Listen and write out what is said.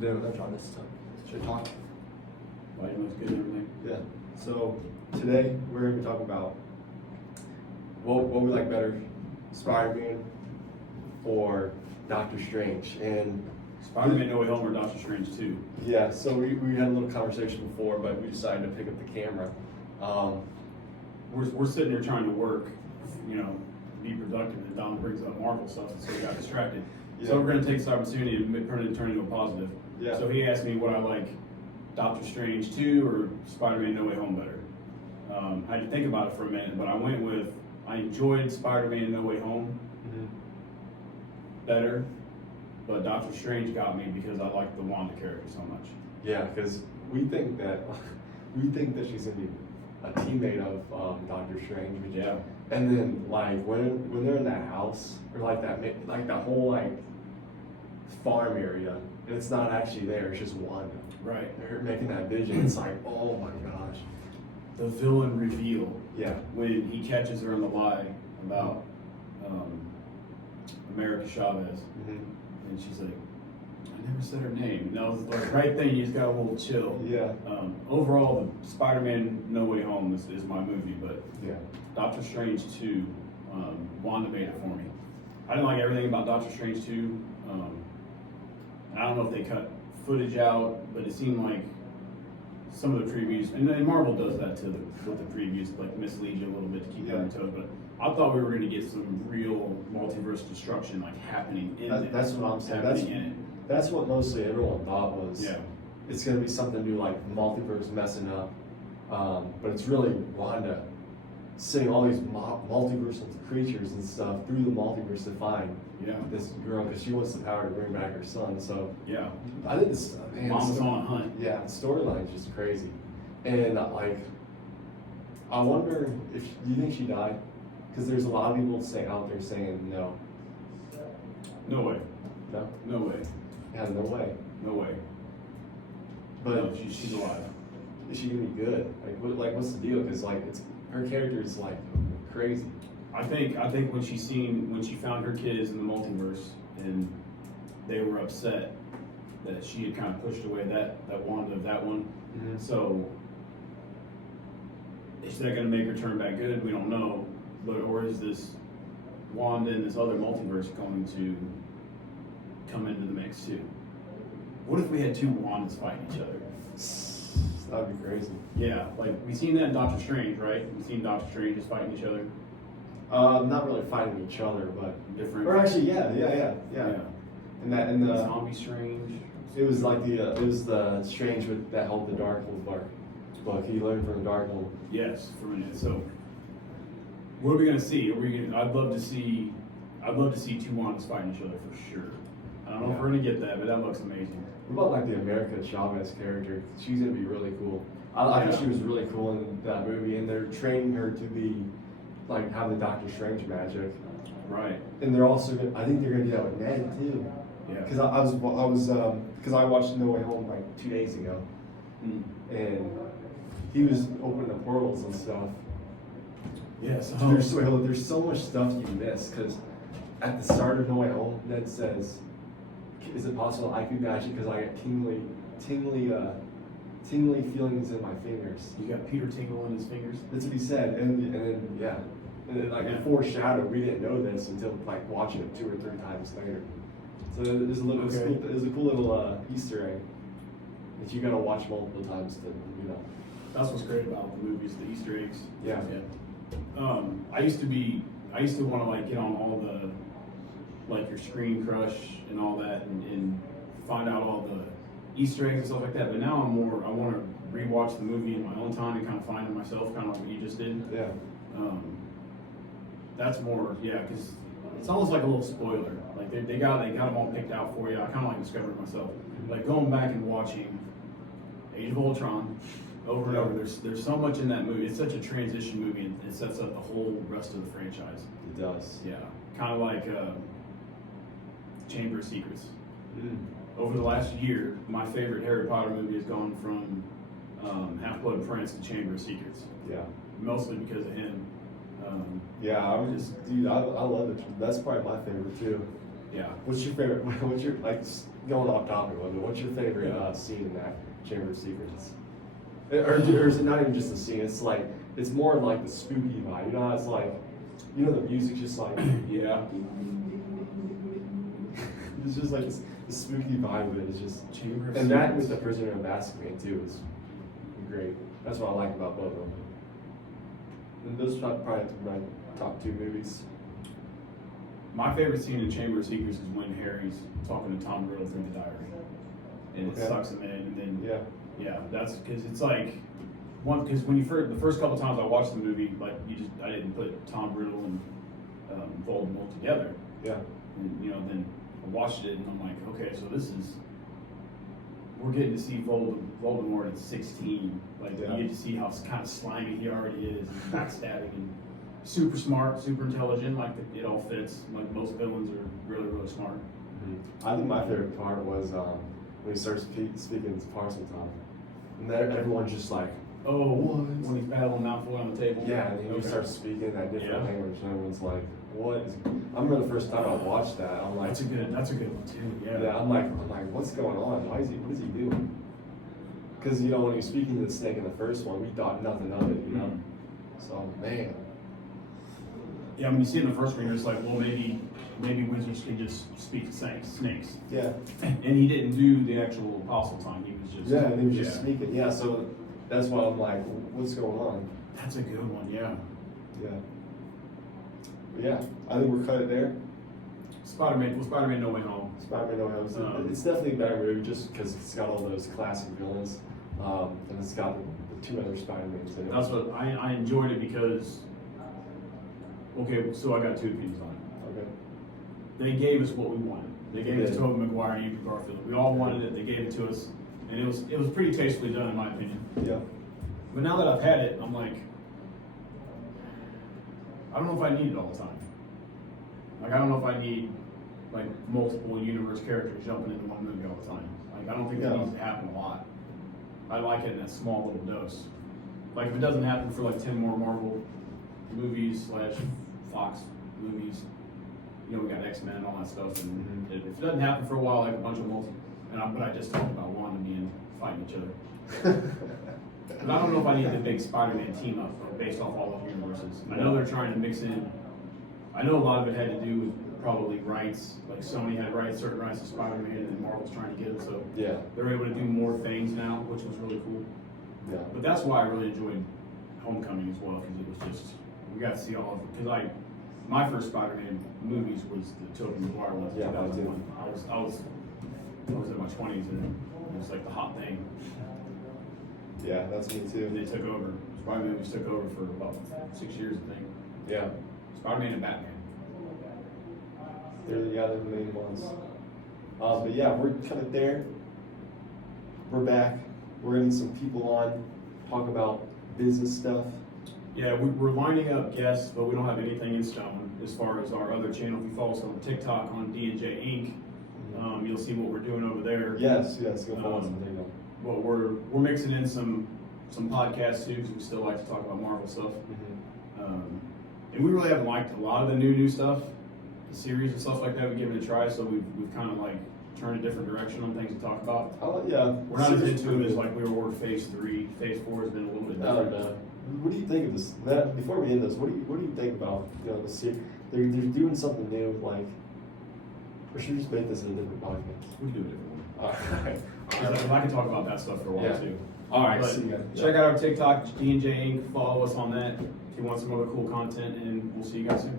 do. That's all this stuff. Should talk. Vitamins good and everything. Yeah. So today we're going to talk about what we like better, Spider-Man or Doctor Strange. And Spider-Man No Way Home or Doctor Strange 2. yeah, so we had a little conversation before, but we decided to pick up the camera. We're sitting there trying to work, be productive, and Don brings up Marvel stuff, and so we got distracted. Yeah. So we're going to take this opportunity and turn it into a positive. Yeah. So he asked me what I like, Doctor Strange 2 or Spider-Man No Way Home better. I had to think about it for a minute, but I went with, I enjoyed Spider-Man No Way Home better, but Doctor Strange got me because I like the Wanda character so much. Yeah, because we think that she's gonna be a teammate of Doctor Strange. Yeah. And then like when they're in that house or like that whole like farm area, and it's not actually there. It's just Wanda. Right. They're making that vision. It's like, oh my gosh. The villain reveal. Yeah. When he catches her in the lie about America Chavez, and she's like, I never said her name. And that was like right then, you just got a little chill. Yeah. Overall, the Spider-Man No Way Home is my movie, but Yeah. Doctor Strange 2, Wanda made it for me. I didn't like everything about Doctor Strange 2. I don't know if they cut footage out, but it seemed like some of the previews, and Marvel does that with the previews, like mislead you a little bit to keep you on your toes. But I thought we were going to get some real multiverse destruction like happening in it. That's what I'm saying. Happening in it. That's what mostly everyone thought was. Yeah. It's gonna be something new, like multiverse messing up, but it's really Wanda seeing all these multiversal creatures and stuff through the multiverse to find this girl because she wants the power to bring back her son. So Yeah. I think this Mama's on a hunt. Yeah, the storyline is just crazy, and like I wonder if do you think she died? Because there's a lot of people out there saying no. No way. No. No way. Yeah, no way. No way. But No, she's alive. is she gonna be good? What's the deal? Because her character is like crazy. I think when she found her kids in the multiverse and they were upset that she had kind of pushed away that Wanda of that one. So is that going to make her turn back good? We don't know. Or is this Wanda and this other multiverse going to come into the mix too? What if we had two Wandas fighting each other? That'd be crazy. Yeah, like we've seen that in Doctor Strange, right? We've seen Doctor Strange just fighting each other. Not really fighting each other, but Different. or actually, yeah. In the Zombie Strange. it was like it was the Strange with that whole the Darkhold book. He learned from the Darkhold. Yes, for a minute. So, what are we gonna see? I'd love to see two Wandas fighting each other for sure. I don't know if we're gonna get that, but that looks amazing. What about like the America Chavez character? She's gonna be really cool. I think she was really cool in that movie, and they're training her to be like have the Doctor Strange magic. Right. And they're also I think they're gonna do that with Ned too. Yeah. Because I watched No Way Home like 2 days ago, and he was opening the portals and stuff. Yes. There's so much stuff you miss because at the start of No Way Home, Ned says, "Is it possible I could magic because I get tingly feelings in my fingers?" You got Peter Tingle in his fingers. That's what he said, and then like foreshadowed. We didn't know this until like watching it 2 or 3 times later. So there's a little, there's a cool little Easter egg that you gotta watch multiple times to. That's what's great about the movies, the Easter eggs. Yeah. I used to want to like get on all the like your Screen Crush and all that and find out all the Easter eggs and stuff like that. But now I want to rewatch the movie in my own time and kind of find it myself, kind of like what you just did. Yeah. That's more, because it's almost like a little spoiler. Like they got them all picked out for you. I kind of like discovering myself. Like going back and watching Age of Ultron over and over. There's so much in that movie. It's such a transition movie, and it sets up the whole rest of the franchise. It does. Yeah, kind of like Chamber of Secrets. Over the last year, my favorite Harry Potter movie has gone from Half-Blood Prince to Chamber of Secrets. Yeah. Mostly because of him. I love it. That's probably my favorite too. Yeah. What's your favorite? What's your like going off topic? But what's your favorite scene in that Chamber of Secrets? Or is it not even just a scene? It's like it's more like the spooky vibe. You know, how it's like the music's just like Yeah. it's just like the spooky vibe of it is just Chamber of and that Secrets. with the Prisoner of Azkaban too is great. That's what I like about both of them. And those are probably my top 2 movies. My favorite scene in Chamber of Secrets is when Harry's talking to Tom Riddle through the diary, and it sucks him in, and then yeah, that's because it's like because when the first couple times I watched the movie, like I didn't put Tom Riddle and Voldemort together. Yeah. And then I watched it and I'm like, okay, so we're getting to see Voldemort at 16. Like you get to see how kind of slimy he already is, and backstabbing, and super smart, super intelligent. Like it all fits. Like most villains are really, really smart. Mm-hmm. I think my favorite part was when he starts speaking to Parson Tom, and then everyone's just like, oh, when he's battling Malfoy on the table. Yeah, and then he starts speaking that different language, and everyone's like, "What is?" I remember the first time I watched that, I'm like, That's a good one too. Yeah. Yeah, I'm like, what's going on? What is he doing? Because when he was speaking to the snake in the first one, we thought nothing of it, you know. So man. Yeah, when you see it in the first one, you're just like, well, maybe wizards can just speak to snakes. Yeah. And he didn't do the actual apostle tongue. He was just Yeah, and he was just speaking. Yeah, so that's why I'm like, what's going on? That's a good one. Yeah. Yeah. But yeah, I think we're cut it there. Spider-Man No Way Home. Spider-Man No Way Home. It's definitely a better movie just because it's got all those classic villains, and it's got the 2 other Spider-Mans in it. That's what I enjoyed it because. Okay, so I got 2 opinions on it. Okay. They gave us what we wanted. They gave us did. Tobey Maguire and Andrew Garfield. We all wanted it. They gave it to us, and it was pretty tastefully done in my opinion. Yeah. But now that I've had it, I'm like, I don't know if I need it all the time. Like I don't know if I need like multiple universe characters jumping into one movie all the time. Like I don't think that needs to happen a lot. I like it in that small little dose. Like if it doesn't happen for like 10 more Marvel movies / Fox movies, we got X-Men and all that stuff. And if it doesn't happen for a while, like a bunch of but I just talked about Wanda and fighting each other. But I don't know if I need the big Spider-Man team up based off all those universes. I know they're trying to mix in. I know a lot of it had to do with probably rights. Like Sony had certain rights to Spider-Man, and then Marvel's trying to get it. So they're able to do more things now, which was really cool. Yeah. But that's why I really enjoyed Homecoming as well, because it was just we got to see all of it. Because my first Spider-Man movies was the Tobey Maguire ones. Yeah, I did. I was in my 20s, and it was like the hot thing. Yeah, that's me too. And they took over. Spider-Man movies took over for about 6 years, I think. Yeah. Spider-Man and Batman. They're the main ones. But yeah, we're kind of there. We're back. We're getting some people on, talk about business stuff. Yeah, we're lining up guests, but we don't have anything in stone as far as our other channel. If you follow us on TikTok on D&J Inc., you'll see what we're doing over there. Yes, go follow us on TikTok. But we're mixing in some podcasts too, because we still like to talk about Marvel stuff. And we really haven't liked a lot of the new stuff, the series and stuff like that. We've given it a try, so we've kind of like turned a different direction on things to talk about. Yeah. We're not as into it as like we were Phase 3. Phase 4 has been a little bit different. What do you think of this? Before we end this, what do you think about the series? They're doing something new, like, or should we just make this in a different podcast? We can do a different one. Alright. Because I can talk about that stuff for a while too. Alright, But see you guys. check out our TikTok, D&J Inc. Follow us on that if you want some other cool content, and we'll see you guys soon.